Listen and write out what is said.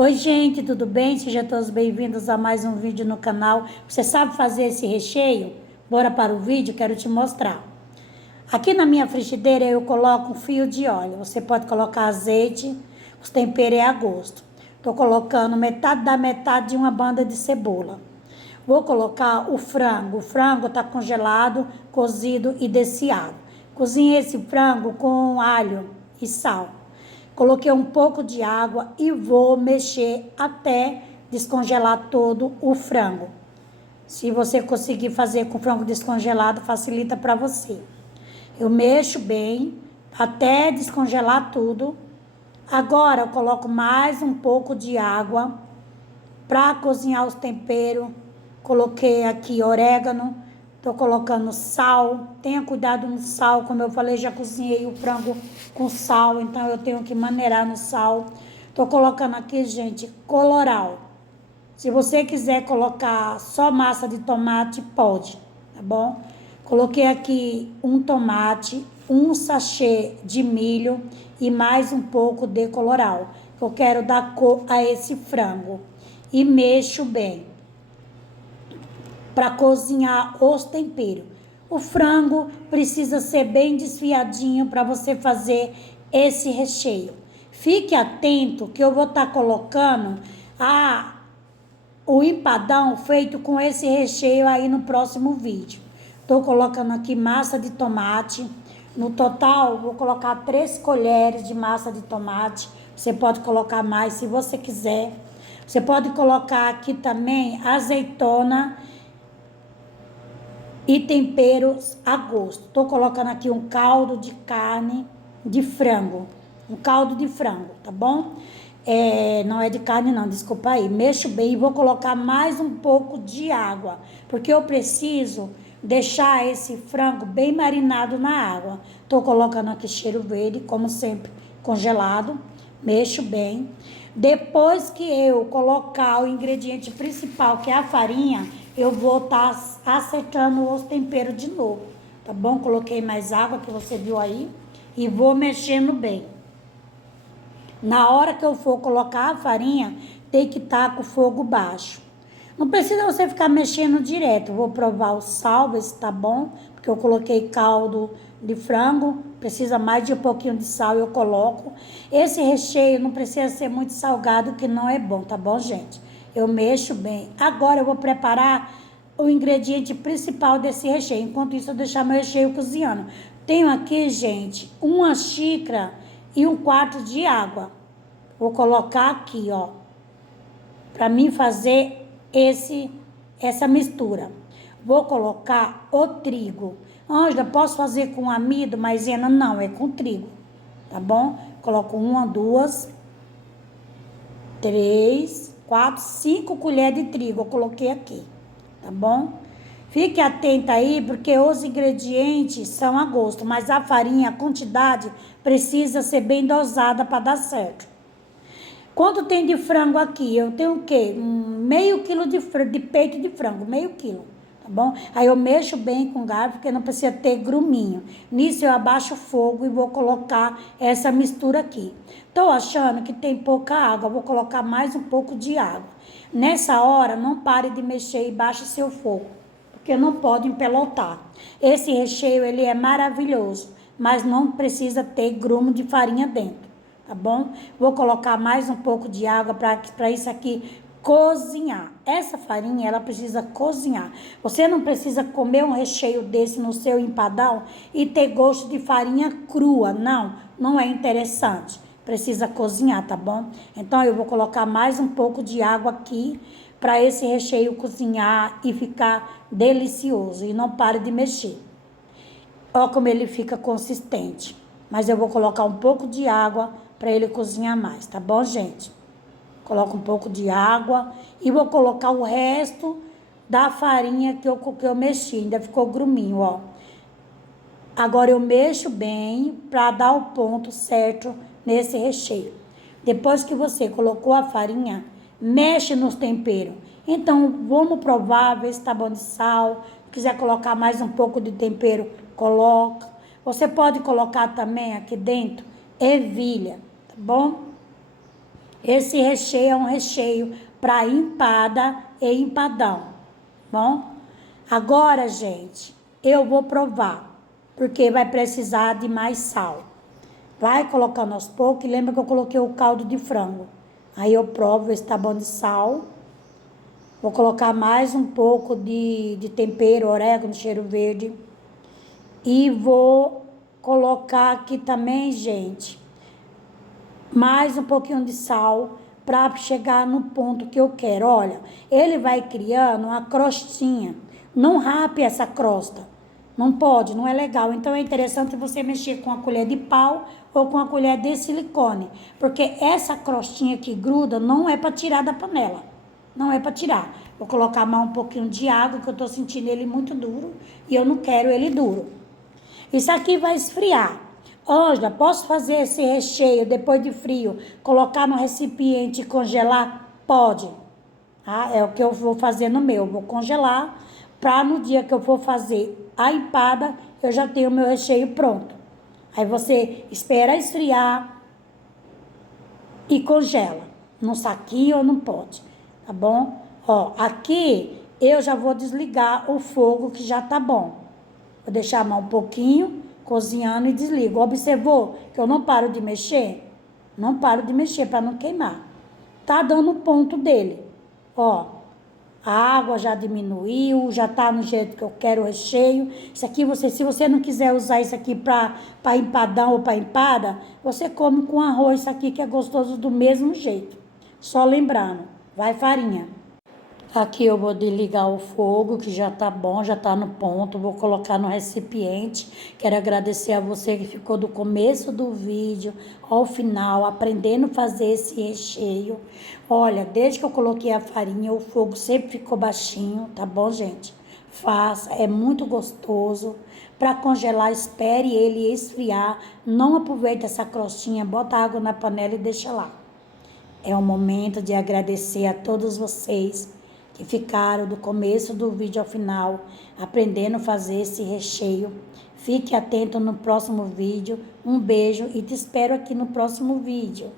Oi, gente, tudo bem? Sejam todos bem-vindos a mais um vídeo no canal. Você sabe fazer esse recheio? Bora para o vídeo, quero te mostrar. Aqui na minha frigideira eu coloco um fio de óleo. Você pode colocar azeite, os temperos é a gosto. Tô colocando metade da metade de uma banda de cebola. Vou colocar o frango. O frango tá congelado, cozido e desfiado. Cozinhe esse frango com alho e sal. Coloquei um pouco de água e vou mexer até descongelar todo o frango. Se você conseguir fazer com frango descongelado, facilita para você. Eu mexo bem até descongelar tudo. Agora eu coloco mais um pouco de água para cozinhar os temperos. Coloquei aqui orégano, tô colocando sal. Tenha cuidado no sal, como eu falei, já cozinhei o frango com sal, então eu tenho que maneirar no sal. Tô colocando aqui, gente, colorau. Se você quiser colocar só massa de tomate, pode, tá bom? Coloquei aqui um tomate, um sachê de milho e mais um pouco de colorau. Eu quero dar cor a esse frango. E mexo bem para cozinhar os temperos. O frango precisa ser bem desfiadinho para você fazer esse recheio. Fique atento que eu vou estar colocando o empadão feito com esse recheio aí no próximo vídeo. Estou colocando aqui massa de tomate. No total, vou colocar 3 colheres de massa de tomate. Você pode colocar mais se você quiser. Você pode colocar aqui também azeitona e temperos a gosto. Tô colocando aqui um caldo de carne de frango. Um caldo de frango, tá bom? Não é de carne não, desculpa aí. Mexo bem e vou colocar mais um pouco de água. Porque eu preciso deixar esse frango bem marinado na água. Tô colocando aqui cheiro verde, como sempre, congelado. Mexo bem. Depois que eu colocar o ingrediente principal, que é a farinha, eu vou estar acertando os temperos de novo, tá bom? Coloquei mais água, que você viu aí, e vou mexendo bem. Na hora que eu for colocar a farinha, tem que estar com o fogo baixo. Não precisa você ficar mexendo direto. Vou provar o sal, ver se tá bom, porque eu coloquei caldo de frango, precisa mais de um pouquinho de sal, eu coloco. Esse recheio não precisa ser muito salgado, que não é bom, tá bom, gente? Eu mexo bem. Agora eu vou preparar o ingrediente principal desse recheio. Enquanto isso, eu vou deixar meu recheio cozinhando. Tenho aqui, gente, 1 xícara e 1/4 de água. Vou colocar aqui, ó, para mim fazer essa mistura. Vou colocar o trigo. Ângela, posso fazer com amido, maisena? Não, é com trigo, tá bom? Coloco 1, 2, 3, 4, 5 colheres de trigo. Eu coloquei aqui, tá bom? Fique atenta aí, porque os ingredientes são a gosto, mas a farinha, a quantidade, precisa ser bem dosada para dar certo. Quanto tem de frango aqui? Eu tenho o quê? Meio quilo de peito de frango, meio quilo, tá bom? Aí eu mexo bem com o garfo, porque não precisa ter gruminho. Nisso eu abaixo o fogo e vou colocar essa mistura aqui. Tô achando que tem pouca água, vou colocar mais um pouco de água. Nessa hora, não pare de mexer e baixe seu fogo, porque não pode empelotar. Esse recheio, ele é maravilhoso, mas não precisa ter grumo de farinha dentro, tá bom? Vou colocar mais um pouco de água para isso aqui cozinhar. Essa farinha, ela precisa cozinhar. Você não precisa comer um recheio desse no seu empadão e ter gosto de farinha crua. Não, não é interessante. Precisa cozinhar, tá bom? Então, eu vou colocar mais um pouco de água aqui para esse recheio cozinhar e ficar delicioso. E não pare de mexer. Olha como ele fica consistente. Mas eu vou colocar um pouco de água para ele cozinhar mais, tá bom, gente? Coloco um pouco de água e vou colocar o resto da farinha que eu mexi. Ainda ficou gruminho, ó. Agora eu mexo bem para dar o ponto certo nesse recheio. Depois que você colocou a farinha, mexe nos temperos. Então, vamos provar, ver se tá bom de sal. Se quiser colocar mais um pouco de tempero, coloca. Você pode colocar também aqui dentro ervilha, tá bom? Esse recheio é um recheio para empada e empadão, bom? Agora, gente, eu vou provar, porque vai precisar de mais sal. Vai colocando aos poucos, e lembra que eu coloquei o caldo de frango. Aí eu provo, ver se tá bom de sal. Vou colocar mais um pouco de tempero, orégano, cheiro verde. E vou colocar aqui também, gente, mais um pouquinho de sal para chegar no ponto que eu quero. Olha, ele vai criando uma crostinha. Não rape essa crosta. Não pode, não é legal. Então é interessante você mexer com a colher de pau ou com a colher de silicone, porque essa crostinha que gruda não é para tirar da panela. Não é para tirar. Vou colocar mais um pouquinho de água, que eu tô sentindo ele muito duro e eu não quero ele duro. Isso aqui vai esfriar. Ângela, posso fazer esse recheio depois de frio, colocar no recipiente e congelar? Pode. Tá? É o que eu vou fazer no meu. Vou congelar para no dia que eu for fazer a empada, eu já tenho o meu recheio pronto. Aí você espera esfriar e congela. Num saquinho ou num pote. Tá bom? Ó, aqui eu já vou desligar o fogo que já tá bom. Vou deixar mais um pouquinho, cozinhando e desligo. Observou que eu não paro de mexer? Não paro de mexer para não queimar. Tá dando o ponto dele. Ó, a água já diminuiu, já tá no jeito que eu quero o recheio. Isso aqui, se você não quiser usar isso aqui para empadão ou para empada, você come com arroz isso aqui que é gostoso do mesmo jeito. Só lembrando, vai farinha. Aqui eu vou desligar o fogo, que já tá bom, já tá no ponto. Vou colocar no recipiente. Quero agradecer a você que ficou do começo do vídeo ao final, aprendendo a fazer esse recheio. Olha, desde que eu coloquei a farinha, o fogo sempre ficou baixinho, tá bom, gente? Faça, é muito gostoso. Para congelar, espere ele esfriar. Não aproveite essa crostinha, bota água na panela e deixa lá. É o momento de agradecer a todos vocês que ficaram do começo do vídeo ao final, aprendendo a fazer esse recheio. Fique atento no próximo vídeo. Um beijo e te espero aqui no próximo vídeo.